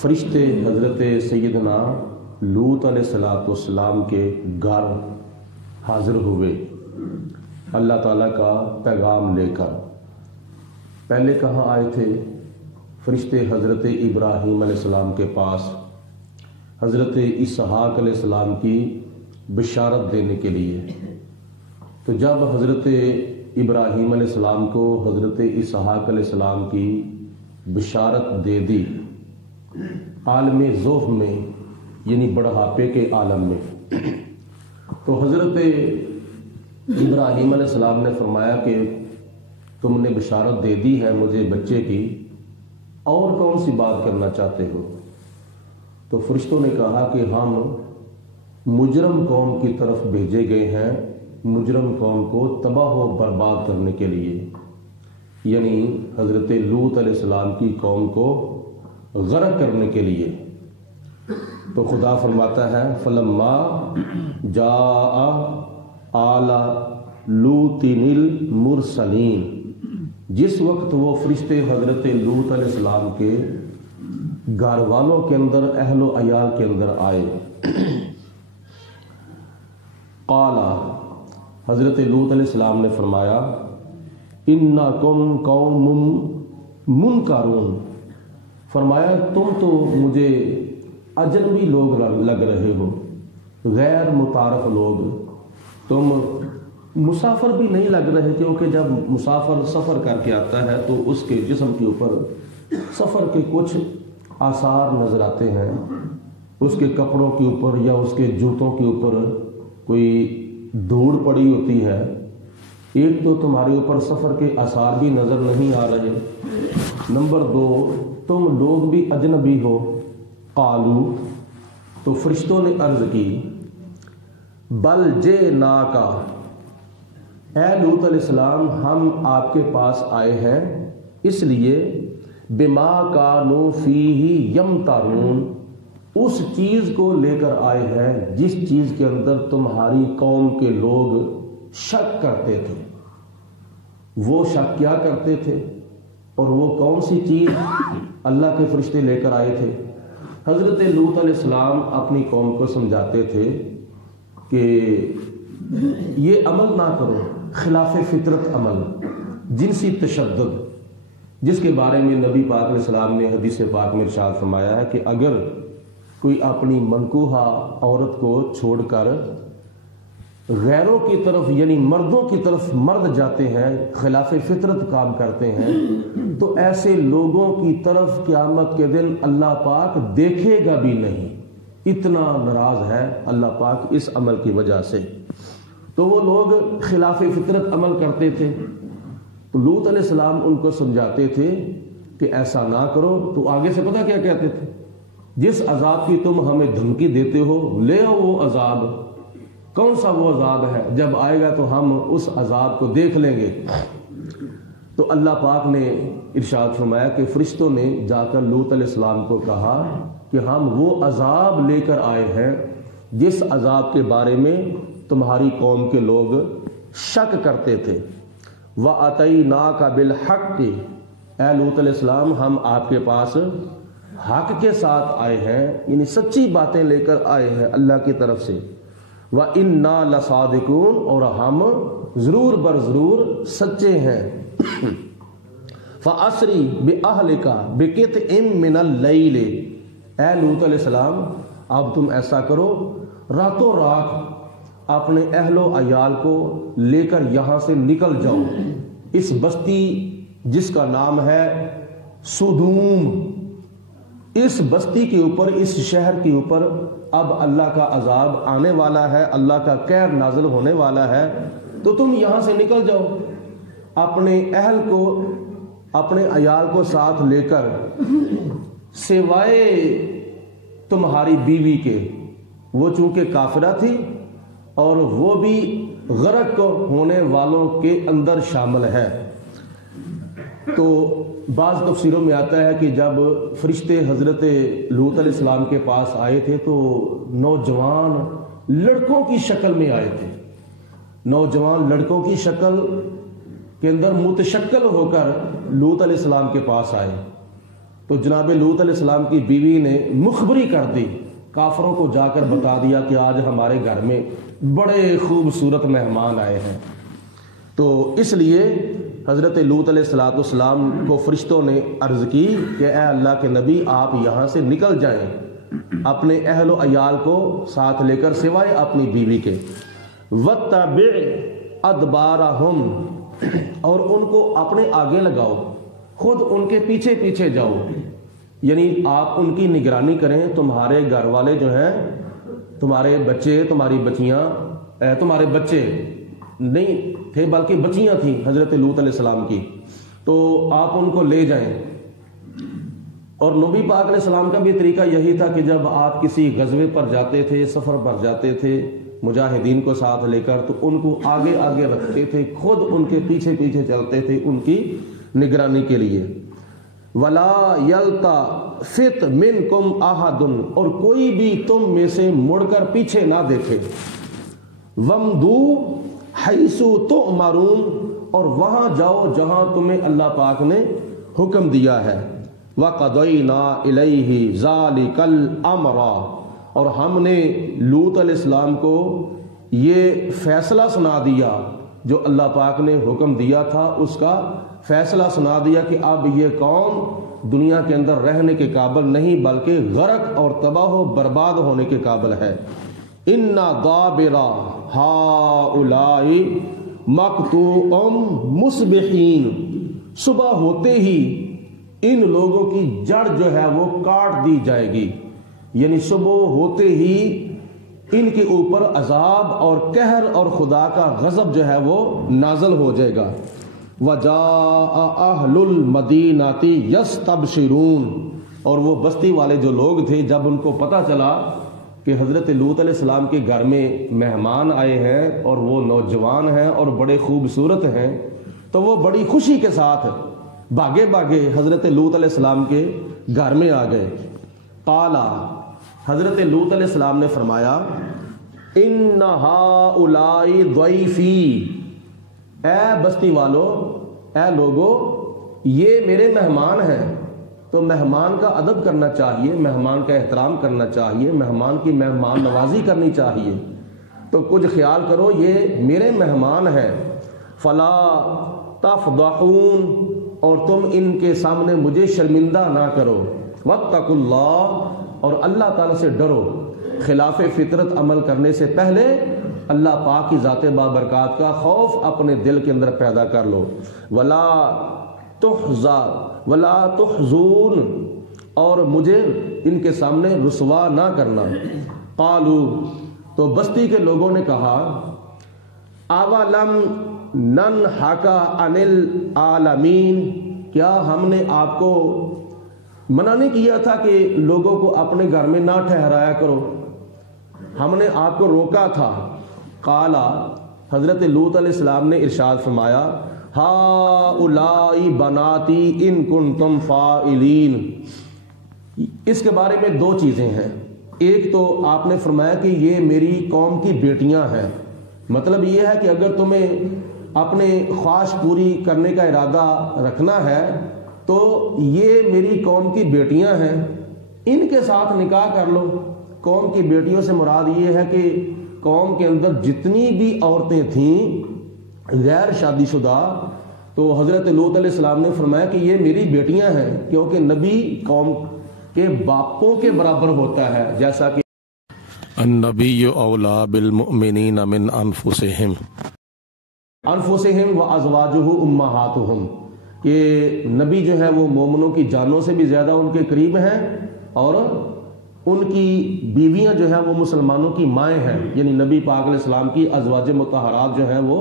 فرشتے حضرت سیدنا لوط علیہ السلام کے گھر حاضر ہوئے اللہ تعالیٰ کا پیغام لے کر۔ پہلے کہاں آئے تھے؟ فرشتے حضرت ابراہیم علیہ السلام کے پاس حضرت اسحاق علیہ السلام کی بشارت دینے کے لیے۔ تو جب حضرت ابراہیم علیہ السلام کو حضرت اسحاق علیہ السلام کی بشارت دے دی عالم ذوف میں، یعنی بڑھاپے کے عالم میں، تو حضرت ابراہیم علیہ السلام نے فرمایا کہ تم نے بشارت دے دی ہے مجھے بچے کی، اور کون سی بات کرنا چاہتے ہو؟ تو فرشتوں نے کہا کہ ہم مجرم قوم کی طرف بھیجے گئے ہیں، مجرم قوم کو تباہ و برباد کرنے کے لیے، یعنی حضرت لوط علیہ السلام کی قوم کو غرق کرنے کے لیے۔ تو خدا فرماتا ہے فلما جاء آل لوط المرسلین، جس وقت وہ فرشتے حضرت لوط علیہ السلام کے گھر والوں کے اندر، اہل و عیال کے اندر آئے، قال، حضرت لوط علیہ السلام نے فرمایا انکم قوم منکرون، فرمایا تم تو مجھے اجنبی لوگ لگ رہے ہو، غیر متعارف لوگ، تم مسافر بھی نہیں لگ رہے، کیونکہ جب مسافر سفر کر کے آتا ہے تو اس کے جسم کے اوپر سفر کے کچھ آثار نظر آتے ہیں، اس کے کپڑوں کے اوپر یا اس کے جوتوں کے اوپر کوئی دھوڑ پڑی ہوتی ہے۔ ایک تو تمہارے اوپر سفر کے آثار بھی نظر نہیں آ رہے، نمبر دو تم لوگ بھی اجنبی ہو۔ قالو، تو فرشتوں نے عرض کی بل جئناک، اے لوط علیہ السلام ہم آپ کے پاس آئے ہیں اس لیے بما کانوا فیہ یمترون، اس چیز کو لے کر آئے ہیں جس چیز کے اندر تمہاری قوم کے لوگ شک کرتے تھے۔ وہ شک کیا کرتے تھے اور وہ کون سی چیز اللہ کے فرشتے لے کر آئے تھے؟ حضرت لوط علیہ السلام اپنی قوم کو سمجھاتے تھے کہ یہ عمل نہ کرو، خلاف فطرت عمل، جنسی تشدد، جس کے بارے میں نبی پاک علیہ السلام نے حدیث پاک میں ارشاد فرمایا ہے کہ اگر کوئی اپنی منکوحہ عورت کو چھوڑ کر غیروں کی طرف، یعنی مردوں کی طرف مرد جاتے ہیں، خلاف فطرت کام کرتے ہیں، تو ایسے لوگوں کی طرف قیامت کے دن اللہ پاک دیکھے گا بھی نہیں، اتنا ناراض ہے اللہ پاک اس عمل کی وجہ سے۔ تو وہ لوگ خلاف فطرت عمل کرتے تھے، تو لوط علیہ السلام ان کو سمجھاتے تھے کہ ایسا نہ کرو۔ تو آگے سے پتہ کیا کہتے تھے؟ جس عذاب کی تم ہمیں دھمکی دیتے ہو لے آؤ وہ عذاب۔ کون سا وہ عذاب ہے؟ جب آئے گا تو ہم اس عذاب کو دیکھ لیں گے۔ تو اللہ پاک نے ارشاد فرمایا کہ فرشتوں نے جا کر لوط علیہ السلام کو کہا کہ ہم وہ عذاب لے کر آئے ہیں جس عذاب کے بارے میں تمہاری قوم کے لوگ شک کرتے تھے۔ وَأَتَيْنَاكَ بِالْحَقِّ، اے لوط علیہ السلام ہم آپ کے پاس حق کے ساتھ آئے ہیں، یعنی سچی باتیں لے کر آئے ہیں اللہ کی طرف سے۔ وَإِنَّا لَصَادِقُونَ، اور ہم ضرور بر ضرور سچے ہیں۔ فَأَسْرِ بِأَهْلِكَ بِقِطْعٍ مِّنَ اللَّيْلِ، اے لوط علیہ السلام اب تم ایسا کرو، راتوں رات اپنے اہل و عیال کو لے کر یہاں سے نکل جاؤ، اس بستی جس کا نام ہے سدوم، اس بستی کے اوپر، اس شہر کے اوپر اب اللہ کا عذاب آنے والا ہے، اللہ کا قہر نازل ہونے والا ہے، تو تم یہاں سے نکل جاؤ، اپنے اہل کو، اپنے عیال کو ساتھ لے کر، سوائے تمہاری بیوی کے، وہ چونکہ کافرہ تھی اور وہ بھی غرق ہونے والوں کے اندر شامل ہے۔ تو بعض تفسیروں میں آتا ہے کہ جب فرشتے حضرت لوط علیہ السلام کے پاس آئے تھے تو نوجوان لڑکوں کی شکل میں آئے تھے، نوجوان لڑکوں کی شکل کے اندر متشکل ہو کر لوط علیہ السلام کے پاس آئے، تو جناب لوط علیہ السلام کی بیوی نے مخبری کر دی، کافروں کو جا کر بتا دیا کہ آج ہمارے گھر میں بڑے خوبصورت مہمان آئے ہیں۔ تو اس لیے حضرت لوط علیہ السلام کو فرشتوں نے عرض کی کہ اے اللہ کے نبی، آپ یہاں سے نکل جائیں اپنے اہل و عیال کو ساتھ لے کر سوائے اپنی بیوی کے۔ وَاتَّبِعْ أَدْبَارَهُمْ، اور ان کو اپنے آگے لگاؤ، خود ان کے پیچھے پیچھے جاؤ، یعنی آپ ان کی نگرانی کریں۔ تمہارے گھر والے جو ہیں، تمہارے بچے، تمہاری بچیاں، تمہارے بچے نہیں تھے بلکہ بچیاں تھیں حضرت لوط علیہ السلام کی، تو آپ ان کو لے جائیں۔ اور نبی پاک علیہ السلام کا بھی طریقہ یہی تھا کہ جب آپ کسی غزوے پر جاتے تھے، سفر پر جاتے تھے مجاہدین کو ساتھ لے کر، تو ان کو آگے آگے رکھتے تھے، خود ان کے پیچھے پیچھے چلتے تھے ان کی نگرانی کے لیے۔ وَلَا يَلْتَفِتْ مِنْكُمْ أَحَدٌ، اور کوئی بھی تم میں سے مڑ کر پیچھے نہ دیکھے۔ وَامْضُوا حَيْثُ تُؤْمَرُونَ، اور وہاں جاؤ جہاں تمہیں اللہ پاک نے حکم دیا ہے۔ وَقَضَيْنَا إِلَيْهِ ذَلِكَ الْأَمْرَ، اور ہم نے لوط علیہ السلام کو یہ فیصلہ سنا دیا جو اللہ پاک نے حکم دیا تھا، اس کا فیصلہ سنا دیا کہ اب یہ قوم دنیا کے اندر رہنے کے قابل نہیں بلکہ غرق اور تباہ و برباد ہونے کے قابل ہے۔ إِنَّ دَابِرَ هَؤُلَاءِ مَقْطُوعٌ مُصْبِحِينَ، صبح ہوتے ہی ان لوگوں کی جڑ جو ہے وہ کاٹ دی جائے گی، یعنی صبح ہوتے ہی ان کے اوپر عذاب اور قہر اور خدا کا غضب جو ہے وہ نازل ہو جائے گا۔ وَجَاءَ أَهْلُ الْمَدِينَةِ يَسْتَبْشِرُونَ، اور وہ بستی والے جو لوگ تھے جب ان کو پتہ چلا کہ حضرت لوط علیہ السلام کے گھر میں مہمان آئے ہیں اور وہ نوجوان ہیں اور بڑے خوبصورت ہیں، تو وہ بڑی خوشی کے ساتھ بھاگے بھاگے حضرت لوط علیہ السلام کے گھر میں آ گئے۔ قالا، حضرت لوط علیہ السلام نے فرمایا، ان ہؤلاء ضیفی، اے بستی والو، اے لوگو، یہ میرے مہمان ہیں، تو مہمان کا ادب کرنا چاہیے، مہمان کا احترام کرنا چاہیے، مہمان کی مہمان نوازی کرنی چاہیے، تو کچھ خیال کرو یہ میرے مہمان ہیں۔ فلا تفضحون، اور تم ان کے سامنے مجھے شرمندہ نہ کرو۔ واتقوا اللہ، اور اللہ تعالیٰ سے ڈرو، خلاف فطرت عمل کرنے سے پہلے اللہ پاک کی ذات بابرکات کا خوف اپنے دل کے اندر پیدا کر لو۔ ولا تحزون، اور مجھے ان کے سامنے رسوا نہ کرنا۔ قالو، تو بستی کے لوگوں نے کہا، اولم ننہک عن العالمین، کیا ہم نے آپ کو منع نہیں کیا تھا کہ لوگوں کو اپنے گھر میں نہ ٹھہرایا کرو، ہم نے آپ کو روکا تھا۔ قالا، حضرت لوط علیہ السلام نے ارشاد فرمایا، ہؤلاء بناتی ان کنتم فاعلین۔ اس کے بارے میں دو چیزیں ہیں، ایک تو آپ نے فرمایا کہ یہ میری قوم کی بیٹیاں ہیں، مطلب یہ ہے کہ اگر تمہیں اپنے خواہش پوری کرنے کا ارادہ رکھنا ہے تو یہ میری قوم کی بیٹیاں ہیں، ان کے ساتھ نکاح کر لو۔ قوم کی بیٹیوں سے مراد یہ ہے کہ قوم کے اندر جتنی بھی عورتیں تھیں غیر شادی شدہ، تو حضرت لوط علیہ السلام نے فرمایا کہ یہ میری بیٹیاں ہیں، کیونکہ نبی قوم کے باپوں کے برابر ہوتا ہے، جیسا کہ النبی اولا بالمؤمنین من انفسہم و ازواجہ امہاتہم، کہ نبی جو ہے وہ مومنوں کی جانوں سے بھی زیادہ ان کے قریب ہیں، اور ان کی بیویاں جو ہیں وہ مسلمانوں کی مائیں ہیں، یعنی نبی پاک علیہ السلام کی ازواج مطہرات جو ہیں وہ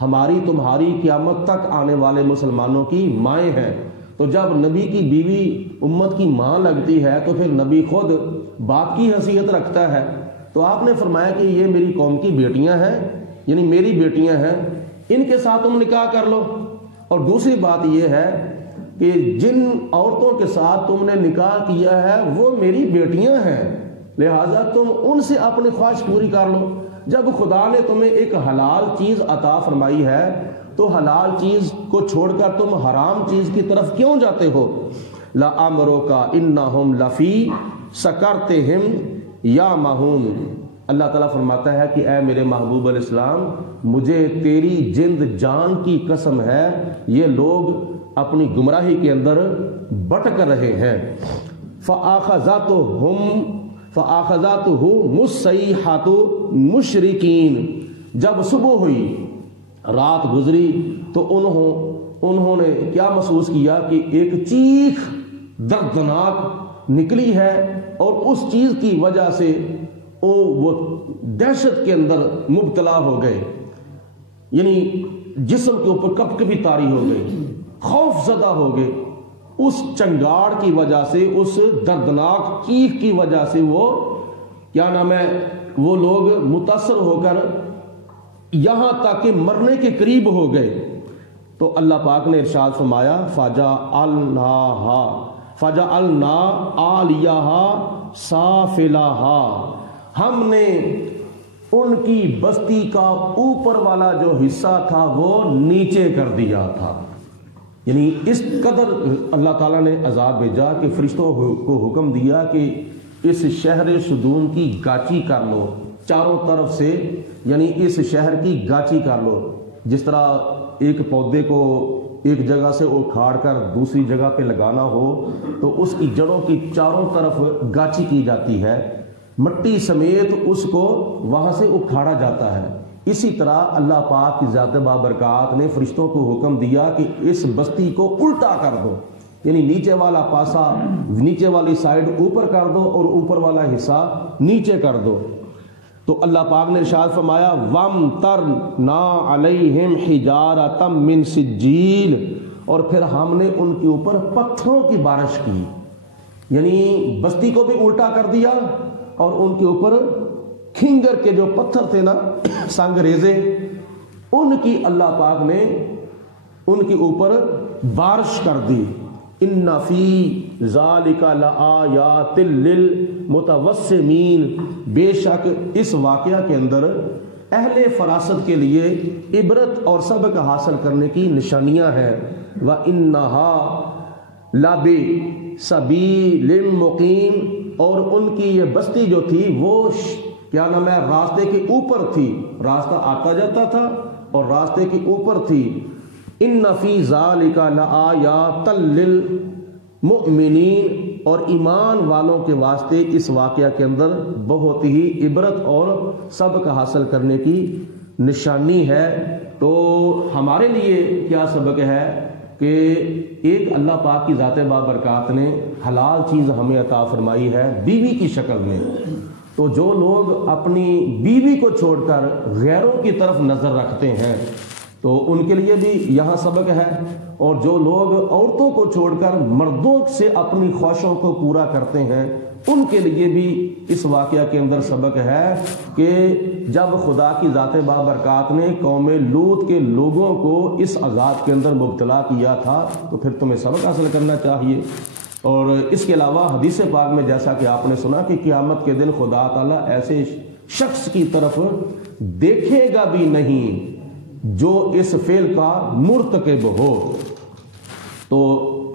ہماری تمہاری قیامت تک آنے والے مسلمانوں کی مائیں ہیں۔ تو جب نبی کی بیوی امت کی ماں لگتی ہے تو پھر نبی خود باپ کی حیثیت رکھتا ہے۔ تو آپ نے فرمایا کہ یہ میری قوم کی بیٹیاں ہیں، یعنی میری بیٹیاں ہیں، ان کے ساتھ تم نکاح کر لو۔ اور دوسری بات یہ ہے کہ جن عورتوں کے ساتھ تم نے نکاح کیا ہے وہ میری بیٹیاں ہیں، لہٰذا تم ان سے اپنی خواہش پوری کر لو۔ جب خدا نے تمہیں ایک حلال چیز عطا فرمائی ہے تو حلال چیز کو چھوڑ کر تم حرام چیز کی طرف کیوں جاتے ہو؟ لَأَمْرُكَ إِنَّهُمْ لَفِي سَكَرَتِهِمْ يَعْمَهُونَ۔ اللہ تعالیٰ فرماتا ہے کہ اے میرے محبوب علیہ السلام، مجھے تیری جند جان کی قسم ہے، یہ لوگ اپنی گمراہی کے اندر بھٹک رہے ہیں۔ فَآخَذَتْهُمُ الصَّيْحَةُ مُشْرِقِينَ، جب صبح ہوئی، رات گزری، تو انہوں نے کیا محسوس کیا کہ ایک چیخ دردناک نکلی ہے، اور اس چیز کی وجہ سے وہ دہشت کے اندر مبتلا ہو گئے، یعنی جسم کے اوپر کپ کپی طاری ہو گئی، خوف زدہ ہو گئے اس چنگاڑ کی وجہ سے، اس دردناک چیخ کی وجہ سے۔ وہ کیا نام ہے، وہ لوگ متاثر ہو کر یہاں تک کہ مرنے کے قریب ہو گئے۔ تو اللہ پاک نے ارشاد فرمایا فَجَعَلْنَا عَالِيَهَا سَافِلَهَا، ہم نے ان کی بستی کا اوپر والا جو حصہ تھا وہ نیچے کر دیا تھا، یعنی اس قدر اللہ تعالیٰ نے عذاب بھیجا کہ فرشتوں کو حکم دیا کہ اس شہر صدوم کی گاچی کر لو چاروں طرف سے، یعنی اس شہر کی گاچی کر لو۔ جس طرح ایک پودے کو ایک جگہ سے اکھاڑ کر دوسری جگہ پہ لگانا ہو تو اس کی جڑوں کی چاروں طرف گاچی کی جاتی ہے، مٹی سمیت اس کو وہاں سے اکھاڑا جاتا ہے۔ اسی طرح اللہ پاک کی ذات بابرکات نے فرشتوں کو حکم دیا کہ اس بستی کو الٹا کر دو، یعنی نیچے والا پاسا، نیچے والی سائیڈ اوپر کر دو اور اوپر والا حصہ نیچے کر دو۔ تو اللہ پاک نے ارشاد فرمایا وَامْطَرْنَا عَلَيْهِمْ حِجَارَةً مِّن سِجِّيلٍ، اور پھر ہم نے ان کے اوپر پتھروں کی بارش کی، یعنی بستی کو بھی الٹا کر دیا اور ان کے اوپر کھنگر کے جو پتھر تھے نا، سنگریزے، ان کی اللہ پاک نے ان کے اوپر بارش کر دی۔ ان فی ذالک لآیات للمتوسمین، بے شک اس واقعہ کے اندر اہل فراست کے لیے عبرت اور سبق حاصل کرنے کی نشانیاں ہیں۔ وَإِنَّهَا لَبِسَبِيلٍ مُقِيمٍ، اور ان کی یہ بستی جو تھی وہ کیا نام ہے، راستے کے اوپر تھی، راستہ آتا جاتا تھا اور راستے کے اوپر تھی۔ ان فی ذالک لآیات للمؤمنین، اور ایمان والوں کے واسطے اس واقعہ کے اندر بہت ہی عبرت اور سبق حاصل کرنے کی نشانی ہے۔ تو ہمارے لیے کیا سبق ہے کہ ایک اللہ پاک کی ذات بابرکات نے حلال چیز ہمیں عطا فرمائی ہے بیوی کی شکل میں، تو جو لوگ اپنی بیوی کو چھوڑ کر غیروں کی طرف نظر رکھتے ہیں تو ان کے لیے بھی یہاں سبق ہے، اور جو لوگ عورتوں کو چھوڑ کر مردوں سے اپنی خواہشوں کو پورا کرتے ہیں ان کے لیے بھی اس واقعہ کے اندر سبق ہے کہ جب خدا کی ذات بابرکات نے قوم لوط کے لوگوں کو اس عذاب کے اندر مبتلا کیا تھا تو پھر تمہیں سبق حاصل کرنا چاہیے۔ اور اس کے علاوہ حدیث پاک میں جیسا کہ آپ نے سنا کہ قیامت کے دن خدا تعالیٰ ایسے شخص کی طرف دیکھے گا بھی نہیں جو اس فعل کا مرتکب ہو۔ تو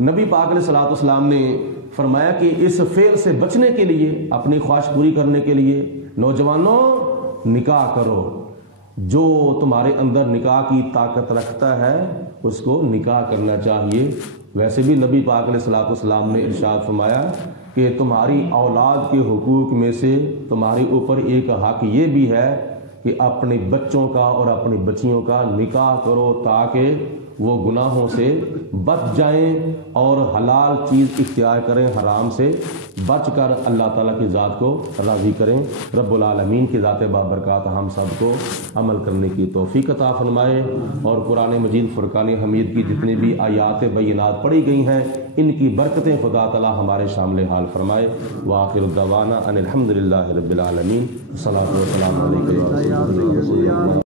نبی پاک علیہ الصلوۃ والسلام نے فرمایا کہ اس فعل سے بچنے کے لیے، اپنی خواہش پوری کرنے کے لیے، نوجوانوں نکاح کرو، جو تمہارے اندر نکاح کی طاقت رکھتا ہے اس کو نکاح کرنا چاہیے۔ ویسے بھی نبی پاک علیہ الصلوۃ والسلام نے ارشاد فرمایا کہ تمہاری اولاد کے حقوق میں سے تمہارے اوپر ایک حق یہ بھی ہے کہ اپنے بچوں کا اور اپنی بچیوں کا نکاح کرو تاکہ وہ گناہوں سے بچ جائیں اور حلال چیز اختیار کریں، حرام سے بچ کر اللہ تعالیٰ کی ذات کو راضی کریں۔ رب العالمین کی ذات بابرکات ہم سب کو عمل کرنے کی توفیق عطا فرمائے، اور قرآن مجید فرقان حمید کی جتنی بھی آیات بینات پڑھی گئی ہیں ان کی برکتیں خدا تعالیٰ ہمارے شامل حال فرمائے۔ وآخر دعوانا ان الحمد للہ رب العالمین، الصلاۃ والسلام علیکم۔